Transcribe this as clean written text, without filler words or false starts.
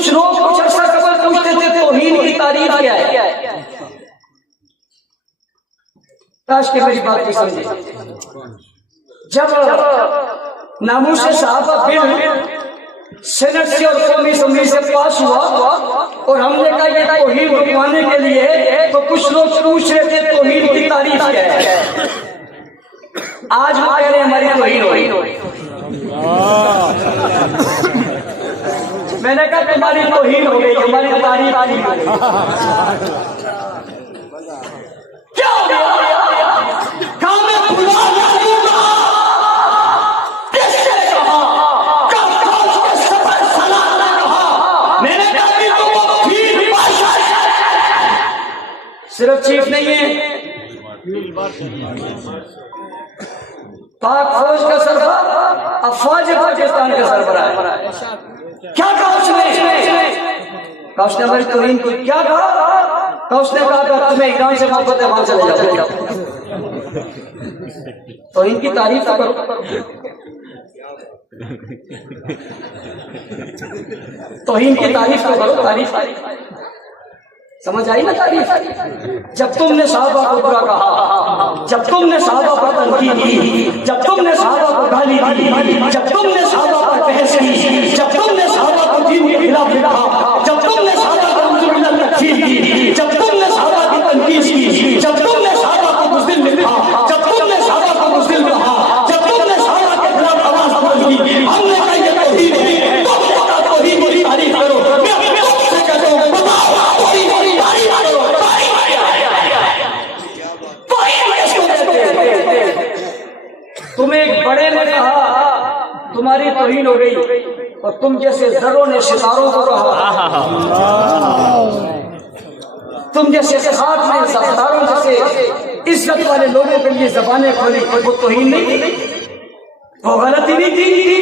کچھ لوگ کچھ عرصہ قبل پوچھتے تھے توہین کی تعریف کیا ہے؟ کاش کہ میری بات کو سمجھے. جب ناموس صحابہ بل سینٹ سے اور قومی اسمبلی سے پاس ہوا اور ہم نے کہا یہ توہین رکوانے کے لیے، تو کچھ لوگ پوچھ رہے تھے توہین کی تعریف کیا ہے. آج وہ کہہ رہے ہیں ہماری توہین ہو رہی. میں نے کہا تمہاری توہین ہو گئی، ہماری تعریف آ گئی. کیا ہو گیا؟ صرف چیف نہیں ہے، پاک فوج کا سربراہ، افواج پاکستان کا سربراہ ہے. کیا کہا اس نے؟ کہا اس نے ہماری توہین کو کیا کہا؟ کہا اس نے کہا کہ تمہیں ایران سے محبت ہے وہاں چلے جاؤ. توہین کی تعریف تو کرو. توہین کی تعریف تو کرو. تعریف سمجھ آئی نا تعریف؟ جب تم نے صحابہ کو برا کہا، جب تم نے صحابہ پر تنقید کی، جب تم نے صحابہ کو گالی دی، جب تم نے صحابہ پر بحث کی، جب تم نے صحابہ کو دین کے خلاف لکھا، جب تم نے صحابہ کو مجرمین تکفیر کی، جب تم نے صحابہ کی تنقید کی، جب تم نے صحابہ کو مزدل لکھا، جب تم نے صحابہ کو مزدل کہا، جب تم نے صحابہ کے خلاف آواز بلند کی، ہم نے کہا یہ توہین ہے. توہین کی تعریف کرو. تمہیں ایک بڑے نے کہا تمہاری توہین ہو گئی، اور تم جیسے ذروں نے ستاروں کو کہا، تم جیسے خاک نے ستاروں جیسے عزت والے لوگوں کے لیے زبانیں کھولی، وہ توہین نہیں تھی، وہ غلطی نہیں تھی.